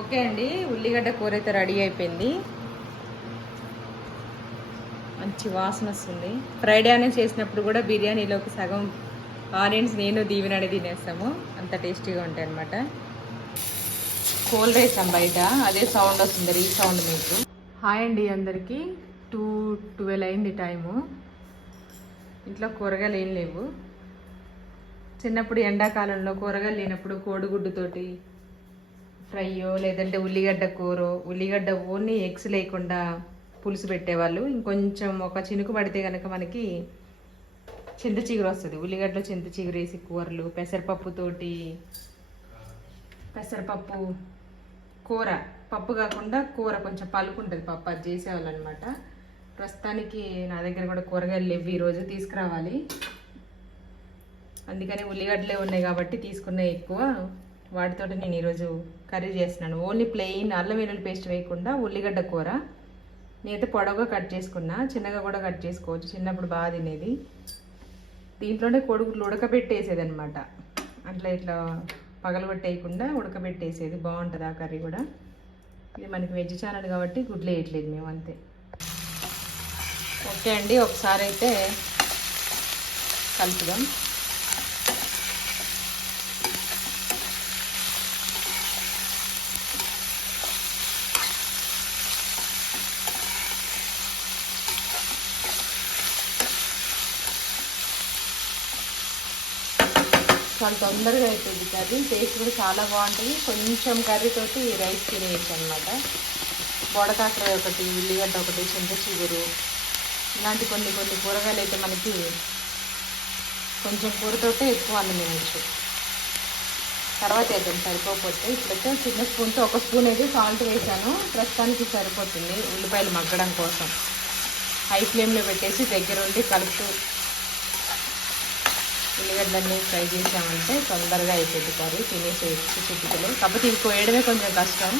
Okay అండి ఉల్లిగడ్డ కూర అయితే రెడీ అయిపోయింది. మంచి వాసన వస్తుంది. ఫ్రైడే అనే చేసినప్పుడు కూడా బిర్యానీలోకి సగం ఆనియన్స్ నేను దీవెనడి తినేస్తాము. అంత టేస్టీగా ఉంటాయి అనమాట కోల్ వేసాం బయట అదే సౌండ్ వస్తుంది రీ సౌండ్ మీకు. హాయ్ అండి అందరికీ. టూ ట్వెల్వ్ అయింది టైము. ఇంట్లో కూరగాయలు ఏం లేవు. చిన్నప్పుడు ఎండాకాలంలో కూరగాయలు లేనప్పుడు కోడిగుడ్డుతోటి ఫ్రైయో లేదంటే ఉల్లిగడ్డ కూర ఉల్లిగడ్డ ఓన్లీ ఎగ్స్ లేకుండా పులుసు పెట్టేవాళ్ళు. ఇంకొంచెం ఒక చినుకు పడితే కనుక మనకి చింత చిగురు వస్తుంది. ఉల్లిగడ్డలో చింత చిగురు వేసి కూరలు పెసరపప్పుతోటి పెసరపప్పు కూర. పప్పు కాకుండా కూర కొంచెం పలుకుంటుంది. పప్పు అది చేసేవాళ్ళు అనమాట ప్రస్తుతానికి నా దగ్గర కూడా కూరగాయలు లేవు. ఈరోజు తీసుకురావాలి. అందుకని ఉల్లిగడ్డలే ఉన్నాయి కాబట్టి తీసుకున్నాయి ఎక్కువ. వాటితో నేను ఈరోజు కర్రీ చేస్తున్నాను. ఓన్లీ ప్లెయిన్ అల్లం వెల్లుల్లి పేస్ట్ వేయకుండా ఉల్లిగడ్డ కూర. నేనైతే పొడవుగా కట్ చేసుకున్నా. చిన్నగా కూడా కట్ చేసుకోవచ్చు. చిన్నప్పుడు బాగా తినేది. దీంట్లోనే కొడుకులు ఉడకబెట్టేసేది అనమాట అట్లా ఇట్లా పగలగొట్టేయకుండా ఉడకబెట్టేసేది. బాగుంటుంది ఆ కర్రీ కూడా. ఇది మనకి వెజ్ ఛానల్ కాబట్టి గుడ్లు వేయట్లేదు మేము అంతే. ఓకే అండి. ఒకసారి అయితే కలుపుదాం. చాలా తొందరగా అవుతుంది కర్రీ. టేస్ట్ కూడా చాలా బాగుంటుంది. కొంచెం కర్రీతోటి రైస్ తినేయచ్చు అనమాట బొడకాకర ఒకటి ఉల్లిగడ్డ ఒకటి చింత చిగురు. ఇలాంటి కొన్ని కొన్ని కూరగాయలు అయితే మనకి కొంచెం కూరతోటే ఎక్కువ అన్నం తినచ్చు. తర్వాత వేద్దాం సరిపోకపోతే. ఇప్పుడైతే చిన్న స్పూన్తో ఒక స్పూన్ అయితే సాల్ట్ వేసాను. ప్రస్తుతానికి సరిపోతుంది ఉల్లిపాయలు మగ్గడం కోసం. హై ఫ్లేమ్లో పెట్టేసి దగ్గర ఉండి కలుపుతూ ఉల్లిగడ్డలన్నీ ఫ్రై చేసామంటే తొందరగా అయిపోయింది కర్రీ. తినేసేయచ్చు చిటికలు కాకపోతే ఇది కోయడమే కొంచెం కష్టం.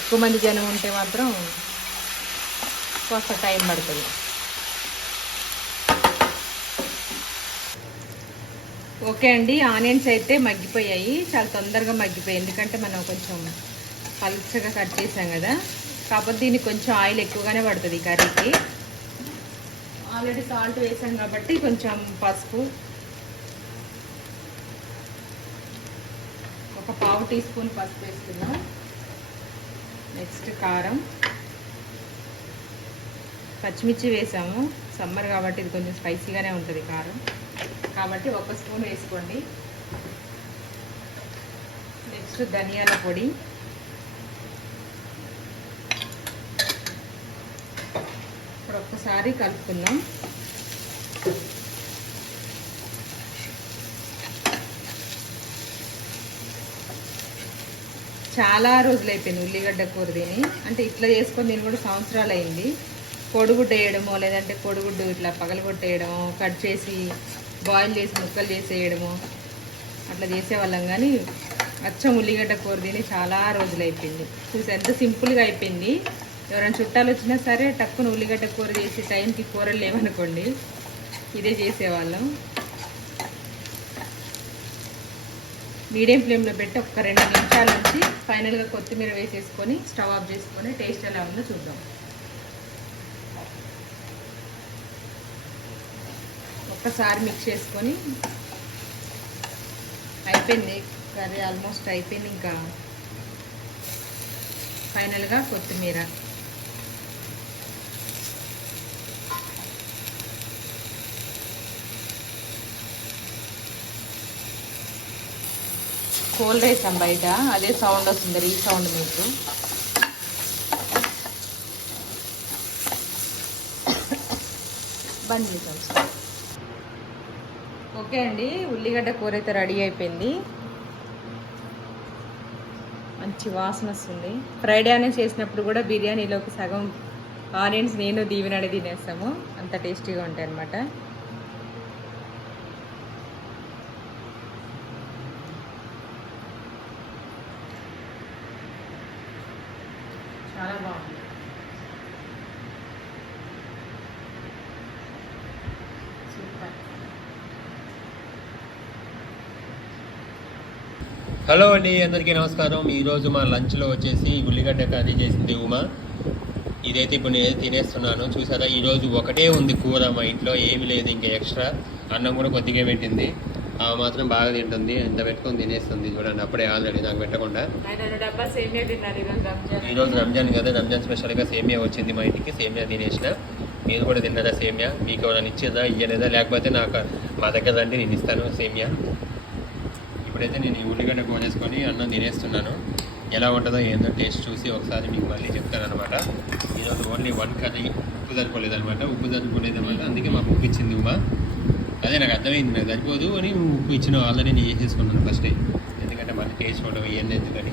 ఎక్కువ మంది జనం ఉంటే మాత్రం కొంత టైం పడుతుంది. ఓకే అండి ఆనియన్స్ అయితే మగ్గిపోయాయి. చాలా తొందరగా మగ్గిపోయాయి. ఎందుకంటే మనం కొంచెం పలుచగా కట్ చేసాం కదా. కాకపోతే దీనికి కొంచెం ఆయిల్ ఎక్కువగానే పడుతుంది ఈ కర్రీకి. ఆల్రెడీ సాల్ట్ వేసాం కాబట్టి కొంచెం పసుపు. ఒక పావు టీ స్పూన్ పసుపు వేసుకుందాం. నెక్స్ట్ కారం. పచ్చిమిర్చి వేసాము. సమ్మర్ కాబట్టి ఇది కొంచెం స్పైసీగానే ఉంటుంది కారం. కాబట్టి ఒక స్పూన్ వేసుకోండి. నెక్స్ట్ ధనియాల పొడి. ఒక్కసారి కలుపుకుందాం. చాలా రోజులు అయిపోయింది ఉల్లిగడ్డ కూర తిని. అంటే ఇట్లా చేసుకొని నేను కూడా సంవత్సరాలు అయింది కొడుగుడ్డు వేయడమో లేదంటే కొడుగుడ్డు ఇట్లా పగలగొట్టేయడమో కట్ చేసి బాయిల్ చేసి ముక్కలు చేసి వేయడమో అట్లా చేసేవాళ్ళం. కానీ అచ్చం ఉల్లిగడ్డ కూర తిని చాలా రోజులు అయిపోయింది చూసి ఎంత సింపుల్గా అయిపోయింది. ఎవరైనా చుట్టాలు వచ్చినా సరే టక్కున ఉల్లిగడ్డ కూర చేసే టైంకి కూరలు లేవనుకోండి ఇదే చేసేవాళ్ళం. మీడియం ఫ్లేమ్లో పెట్టి ఒక రెండు నిమిషాల నుంచి ఫైనల్గా కొత్తిమీర వేసేసుకొని స్టవ్ ఆఫ్ చేసుకొని టేస్ట్ ఎలా ఉందో చూద్దాం. ఒక్కసారి మిక్స్ చేసుకొని అయిపోయింది కర్రీ ఆల్మోస్ట్ అయిపోయింది ఇంకా. ఫైనల్గా కొత్తిమీర. కోల్ వేసాం బయట. అదే సౌండ్ వస్తుంది రీ సౌండ్ మీకు. బంద్ చేసాం సార్ ఓకే అండి ఉల్లిగడ్డ కూర అయితే రెడీ అయిపోయింది. మంచి వాసన వస్తుంది. ఫ్రైడే అనే చేసినప్పుడు కూడా బిర్యానీలోకి సగం ఆనియన్స్ నేను దీవెనడి తినేస్తాము. అంత టేస్టీగా ఉంటాయి అన్నమాట. చాలా బాగుంది. సూపర్. హలో అండి అందరికీ నమస్కారం. ఈరోజు మా లంచ్లో వచ్చేసి ఉల్లిగడ్డ కర్రీ చేసింది ఉమా. ఇదైతే ఇప్పుడు నేను తినేస్తున్నాను. చూసారా ఈరోజు ఒకటే ఉంది కూర మా ఇంట్లో ఏమీ లేదు ఇంకా ఎక్స్ట్రా. అన్నం కూడా కొద్దిగా పెట్టింది. ఆ మాత్రం బాగా తింటుంది ఎంత పెట్టుకొని తినేస్తుంది చూడండి అప్పుడే ఆల్రెడీ నాకు పెట్టకుండా. ఈరోజు రంజాన్. కదా రంజాన్ స్పెషల్గా సేమియా వచ్చింది మా ఇంటికి సేమియా తినేసిన. మీరు కూడా తిన్నారా సేమియా? మీకు ఎవరైనా ఇచ్చేదా ఇయ్యలేదా? లేకపోతే నాకు మా దగ్గర రండి నేను ఇస్తాను సేమియా. ఇప్పుడైతే నేను ఉల్లిగడ్డ కోనేసుకొని అన్నం తినేస్తున్నాను. ఎలా ఉంటుందో ఏందో టేస్ట్ చూసి ఒకసారి మీకు మళ్ళీ చెప్తాను అనమాట ఈరోజు ఓన్లీ వన్ కర్రీ ఉప్పు సరిపోలేదు అనమాట ఉప్పు సరిపోలేదు అనమాట అందుకే మాకు ఉప్పు ఇచ్చింది ఉమా. అదే నాకు అర్థమైంది నాకు సరిపోదు అని ఉప్పు ఇచ్చిన ఆల్రెడీ నేను చేసేసుకున్నాను ఫస్ట్ ఎందుకంటే మళ్ళీ టేస్ట్ చూడడం ఇవన్నీ ఎందుకని